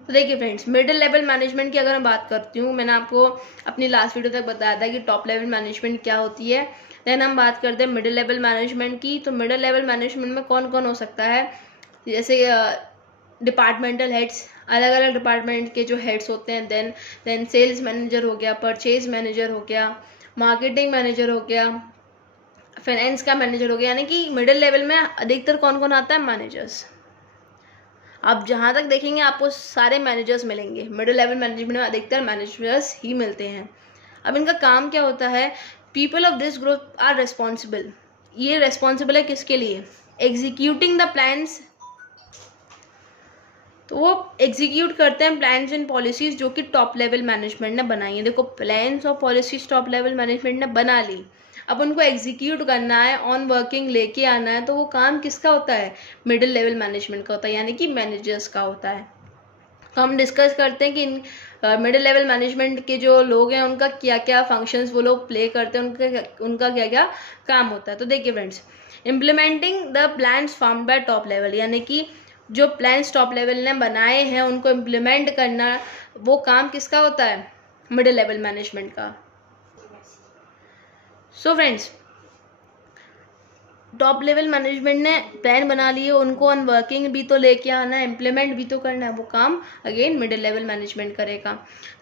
तो देखिए friends, middle level management की अगर मैं बात करती हूँ, मैंने आपको अपनी लास्ट वीडियो तक बताया था कि टॉप लेवल मैनेजमेंट क्या होती है। देन हम बात करते हैं मिडिल लेवल मैनेजमेंट की। तो मिडिल लेवल मैनेजमेंट में कौन कौन हो सकता है, जैसे डिपार्टमेंटल हेड्स, अलग अलग डिपार्टमेंट के जो हेड्स होते हैं। देन सेल्स मैनेजर हो गया, परचेज मैनेजर हो गया, मार्केटिंग मैनेजर हो गया, फाइनेंस का मैनेजर हो गया। यानी कि मिडिल लेवल में अधिकतर कौन कौन आता है, मैनेजर्स। आप जहाँ तक देखेंगे आपको सारे मैनेजर्स मिलेंगे। मिडिल लेवल मैनेजमेंट में अधिकतर मैनेजर्स ही मिलते हैं। अब इनका काम क्या होता है, people of this group are responsible. ये रिस्पॉन्सिबल है किसके लिए, एग्जीक्यूटिंग द प्लान्स। तो वो एग्जीक्यूट करते हैं प्लान्स एंड पॉलिसीज जो कि टॉप लेवल मैनेजमेंट ने बनाई है। देखो, प्लान्स और पॉलिसीज टॉप लेवल मैनेजमेंट ने बना ली, अब उनको एग्जीक्यूट करना है, ऑन वर्किंग लेके आना है। तो वो काम किसका होता है, मिडिल लेवल मैनेजमेंट का होता है, यानी कि मैनेजर्स का होता है। तो हम डिस्कस करते हैं कि मिडिल लेवल मैनेजमेंट के जो लोग हैं उनका क्या क्या फंक्शंस वो लोग प्ले करते हैं, उनका क्या क्या काम होता है। तो देखिए friends, implementing the plans formed by top level, यानी कि जो प्लान्स टॉप लेवल ने बनाए हैं उनको इम्प्लीमेंट करना, वो काम किसका होता है, मिडिल लेवल मैनेजमेंट का। So friends, top level management ने प्लान बना लिए, उनको ऑन वर्किंग भी तो लेके आना है, इम्प्लीमेंट भी तो करना है, वो काम अगेन मिडिल लेवल मैनेजमेंट करेगा।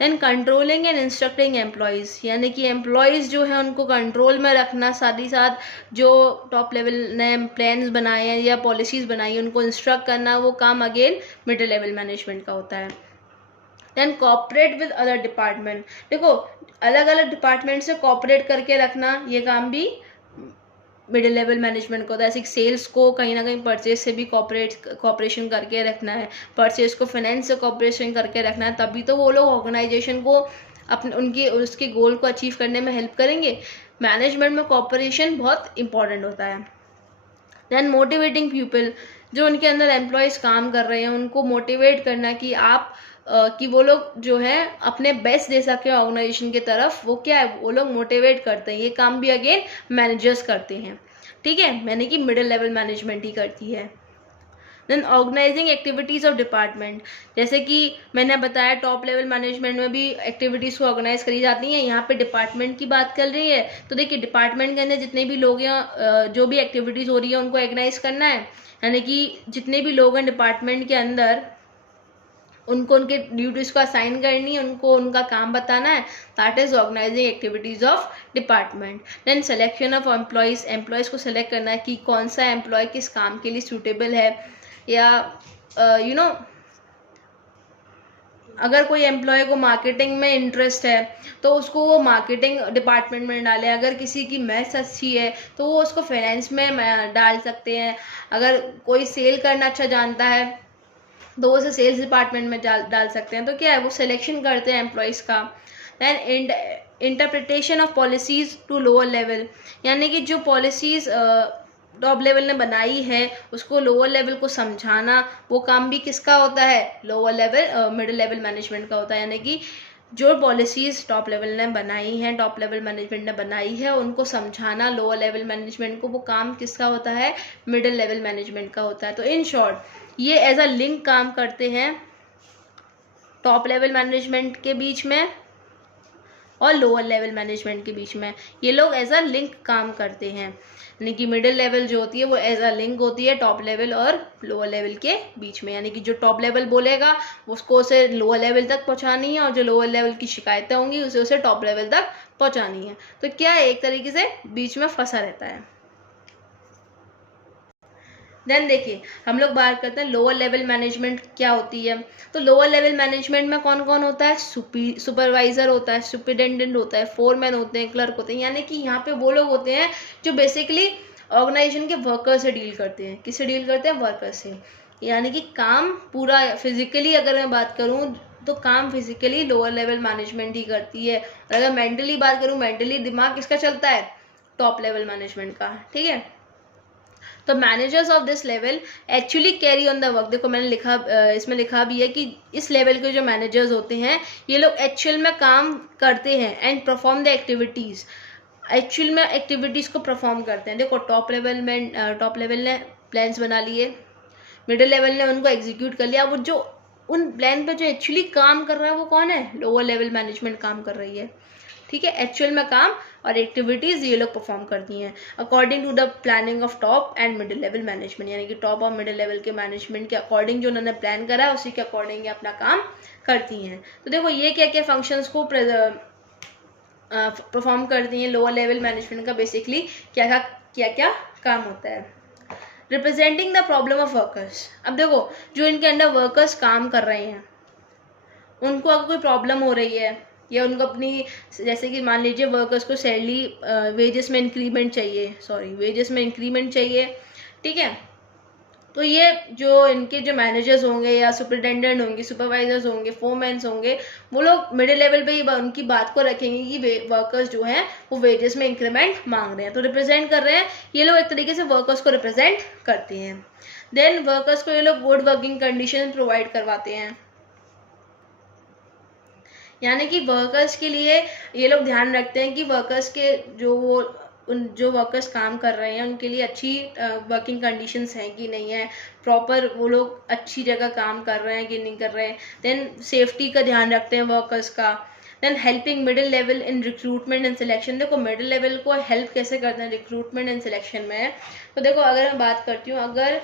Then controlling and instructing employees, यानी कि एम्प्लॉयज़ जो है उनको कंट्रोल में रखना, साथ ही साथ जो टॉप लेवल ने प्लान्स बनाए हैं या पॉलिसीज़ बनाई हैं उनको इंस्ट्रक्ट करना, वो काम अगेन मिडिल लेवल मैनेजमेंट का होता है। Then cooperate with other department, देखो अलग अलग डिपार्टमेंट से कॉपरेट करके रखना, ये काम भी मिडिल लेवल मैनेजमेंट को होता है। ऐसे सेल्स को कहीं ना कहीं परचेज से भी कॉपरेशन करके रखना है, परचेज को फाइनेंस से कॉपरेशन करके रखना है, तभी तो वो लोग ऑर्गेनाइजेशन को अपने उनकी उसके गोल को अचीव करने में हेल्प करेंगे। मैनेजमेंट में कॉपरेशन बहुत इंपॉर्टेंट होता है। देन मोटिवेटिंग पीपल, जो उनके अंदर एम्प्लॉयज़ काम कर रहे हैं उनको मोटिवेट करना कि आप कि वो लोग जो है अपने बेस्ट दे सके ऑर्गेनाइजेशन की तरफ, वो क्या है, वो लोग मोटिवेट करते हैं। ये काम भी अगेन मैनेजर्स करते हैं, ठीक है, यानी कि मिडिल लेवल मैनेजमेंट ही करती है। Then organising activities of department, जैसे कि मैंने बताया टॉप लेवल मैनेजमेंट में भी एक्टिविटीज़ को ऑर्गेनाइज करी जाती हैं, यहाँ पे डिपार्टमेंट की बात कर रही है। तो देखिए, डिपार्टमेंट के अंदर जितने भी लोग हैं, जो भी एक्टिविटीज़ हो रही है उनको ऑर्गेनाइज करना है, यानी कि जितने भी लोग हैं डिपार्टमेंट के अंदर उनको उनके ड्यूटीज़ को असाइन करनी है, उनको उनका काम बताना है। That is organising activities of department. Then selection of employees, employees को सिलेक्ट करना है कि कौन सा एम्प्लॉय किस काम के लिए सूटेबल है, या यू नो अगर कोई एम्प्लॉय को मार्केटिंग में इंटरेस्ट है तो उसको वो मार्केटिंग डिपार्टमेंट में डालें। अगर किसी की मैथ्स अच्छी है तो वो उसको फाइनेंस में डाल सकते हैं। अगर कोई सेल करना अच्छा जानता है तो वो उसे सेल्स डिपार्टमेंट में डाल सकते हैं। तो क्या है, वो सिलेक्शन करते हैं एम्प्लॉयज़ का। Then interpretation of policies to lower level, यानी कि जो पॉलिसीज़ टॉप लेवल ने बनाई है उसको लोअर लेवल को समझाना, वो काम भी किसका होता है, lower level middle level management का होता है। यानी कि जो पॉलिसीज़ टॉप लेवल ने बनाई हैं, टॉप लेवल मैनेजमेंट ने बनाई है, उनको समझाना लोअर लेवल मैनेजमेंट को, वो काम किसका होता है, मिडिल लेवल मैनेजमेंट का होता है। तो इन शॉर्ट ये एज अ लिंक काम करते हैं टॉप लेवल मैनेजमेंट के बीच में और लोअर लेवल मैनेजमेंट के बीच में। ये लोग एज अ लिंक काम करते हैं, यानी कि मिडिल लेवल जो होती है वो एज अ लिंक होती है टॉप लेवल और लोअर लेवल के बीच में। यानी कि जो टॉप लेवल बोलेगा उसको उसे लोअर लेवल तक पहुंचानी है, और जो लोअर लेवल की शिकायतें होंगी उसे टॉप लेवल तक पहुंचानी है। तो क्या है, एक तरीके से बीच में फंसा रहता है। देन देखिए, हम लोग बात करते हैं लोअर लेवल मैनेजमेंट क्या होती है। तो लोअर लेवल मैनेजमेंट में कौन कौन होता है, सुपरवाइजर होता है, सुपरिटेंडेंट होता है, फोरमैन होते हैं, क्लर्क होते हैं। यानी कि यहाँ पे वो लोग होते हैं जो बेसिकली ऑर्गेनाइजेशन के वर्कर से डील करते हैं। किससे डील करते हैं, वर्कर से। यानी कि काम पूरा फिजिकली अगर मैं बात करूँ तो काम फिजिकली लोअर लेवल मैनेजमेंट ही करती है, और अगर मेंटली बात करूँ, मेंटली दिमाग किसका चलता है, टॉप लेवल मैनेजमेंट का, ठीक है। तो managers of this level actually carry on the work, देखो मैंने लिखा, इसमें लिखा भी है कि इस लेवल के जो मैनेजर्स होते हैं ये लोग एक्चुअल में काम करते हैं and perform the activities, actual में एक्टिविटीज़ को परफॉर्म करते हैं। देखो टॉप लेवल ने प्लान्स बना लिए, मिडिल लेवल ने उनको एग्जीक्यूट कर लिया, वो जो उन प्लान पे जो एक्चुअली काम कर रहा है वो कौन है, लोअर लेवल मैनेजमेंट काम कर रही है, ठीक है। एक्चुअल में काम और एक्टिविटीज़ ये लोग परफॉर्म करती हैं according to the planning of top and middle level management, यानी कि टॉप और मिडिल लेवल के मैनेजमेंट के अकॉर्डिंग जो उन्होंने प्लान करा है उसी के अकॉर्डिंग ये अपना काम करती हैं। तो देखो ये क्या क्या फंक्शंस को परफॉर्म करती हैं लोअर लेवल मैनेजमेंट का, बेसिकली क्या क्या काम होता है। Representing the problem of workers, अब देखो जो इनके अंडर वर्कर्स काम कर रहे हैं उनको अगर कोई प्रॉब्लम हो रही है या उनको अपनी, जैसे कि मान लीजिए वर्कर्स को सैलरी वेजेस में इंक्रीमेंट चाहिए, ठीक है। तो ये जो इनके जो मैनेजर्स होंगे या सुपरिटेंडेंट होंगे, सुपरवाइजर्स होंगे, फोरमैन्स होंगे, वो लोग मिडिल लेवल पे ही उनकी बात को रखेंगे कि वर्कर्स जो हैं वो वेजेस में इंक्रीमेंट मांग रहे हैं, तो रिप्रेजेंट कर रहे हैं ये लोग, एक तरीके से वर्कर्स को रिप्रेजेंट करते हैं। देन वर्कर्स को ये लोग गुड वर्किंग कंडीशन प्रोवाइड करवाते हैं, यानी कि वर्कर्स के लिए ये लोग ध्यान रखते हैं कि वर्कर्स के जो वर्कर्स काम कर रहे हैं उनके लिए अच्छी वर्किंग कंडीशंस हैं कि नहीं है, प्रॉपर वो लोग अच्छी जगह काम कर रहे हैं कि नहीं कर रहे हैं। देन सेफ्टी का ध्यान रखते हैं वर्कर्स का। Then helping middle level in recruitment and selection, देखो मिडिल लेवल को हेल्प कैसे करते हैं रिक्रूटमेंट एंड सिलेक्शन में। तो देखो अगर मैं बात करती हूँ, अगर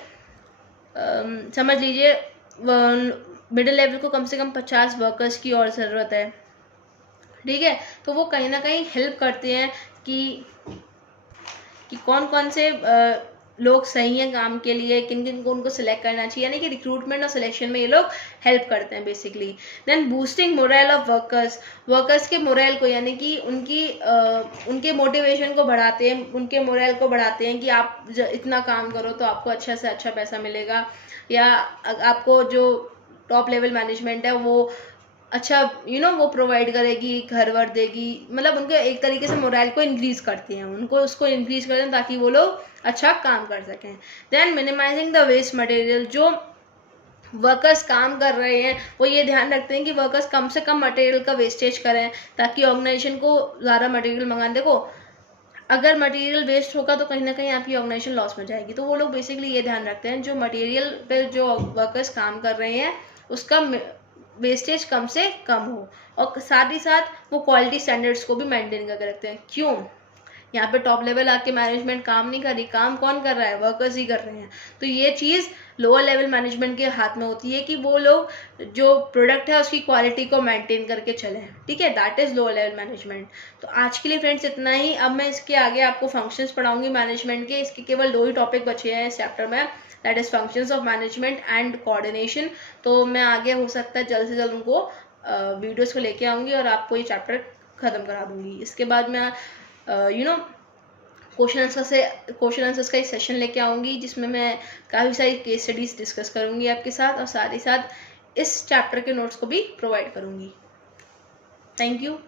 समझ लीजिए मिडिल लेवल को कम से कम 50 वर्कर्स की और ज़रूरत है, ठीक है, तो वो कहीं ना कहीं हेल्प करते हैं कि कौन कौन से लोग सही हैं काम के लिए, किन किन को उनको सिलेक्ट करना चाहिए, यानी कि रिक्रूटमेंट और सिलेक्शन में ये लोग हेल्प करते हैं basically. Then boosting morale of workers के मोरल को, यानी कि उनके मोटिवेशन को बढ़ाते हैं, उनके मोरल को बढ़ाते हैं कि आप इतना काम करो तो आपको अच्छा से अच्छा पैसा मिलेगा, या आपको जो टॉप लेवल मैनेजमेंट है वो अच्छा वो प्रोवाइड करेगी, घर वर देगी, मतलब उनके एक तरीके से मोरल को इंक्रीज करते हैं, उनको उसको इंक्रीज करते हैं ताकि वो लोग अच्छा काम कर सकें। Then minimising the waste material, जो वर्कर्स काम कर रहे हैं वो ये ध्यान रखते हैं कि वर्कर्स कम से कम मटेरियल का वेस्टेज करें ताकि ऑर्गेनाइजेशन को ज़्यादा मटेरियल मंगाने। देखो अगर मटेरियल वेस्ट होगा तो कहीं ना कहीं आपकी ऑर्गेनाइजेशन लॉस में जाएगी, तो वो लोग बेसिकली ये ध्यान रखते हैं जो मटेरियल पे जो वर्कर्स काम कर रहे हैं उसका वेस्टेज कम से कम हो, और साथ ही साथ वो क्वालिटी स्टैंडर्ड्स को भी मेंटेन करके रखते हैं। क्यों, यहाँ पे टॉप लेवल आके मैनेजमेंट काम नहीं कर रही, काम कौन कर रहा है, वर्कर्स ही कर रहे हैं। तो ये चीज़ लोअर लेवल मैनेजमेंट के हाथ में होती है कि वो लोग जो प्रोडक्ट है उसकी क्वालिटी को मेंटेन करके चलें, ठीक है, that is lower level management. तो आज के लिए फ्रेंड्स इतना ही। अब मैं इसके आगे आपको फंक्शंस पढ़ाऊंगी मैनेजमेंट के, इसके केवल 2 ही टॉपिक बचे हैं इस चैप्टर में, that is functions of management and coordination. तो मैं आगे हो सकता है जल्द से जल्द उनको वीडियोस को लेके आऊँगी और आपको ये चैप्टर ख़त्म करा दूँगी। इसके बाद मैं क्वेश्चन आंसर्स का एक सेशन लेके आऊँगी जिसमें मैं काफ़ी सारी केस स्टडीज़ डिस्कस करूँगी आपके साथ, और साथ ही साथ इस चैप्टर के नोट्स को भी प्रोवाइड करूँगी। Thank you.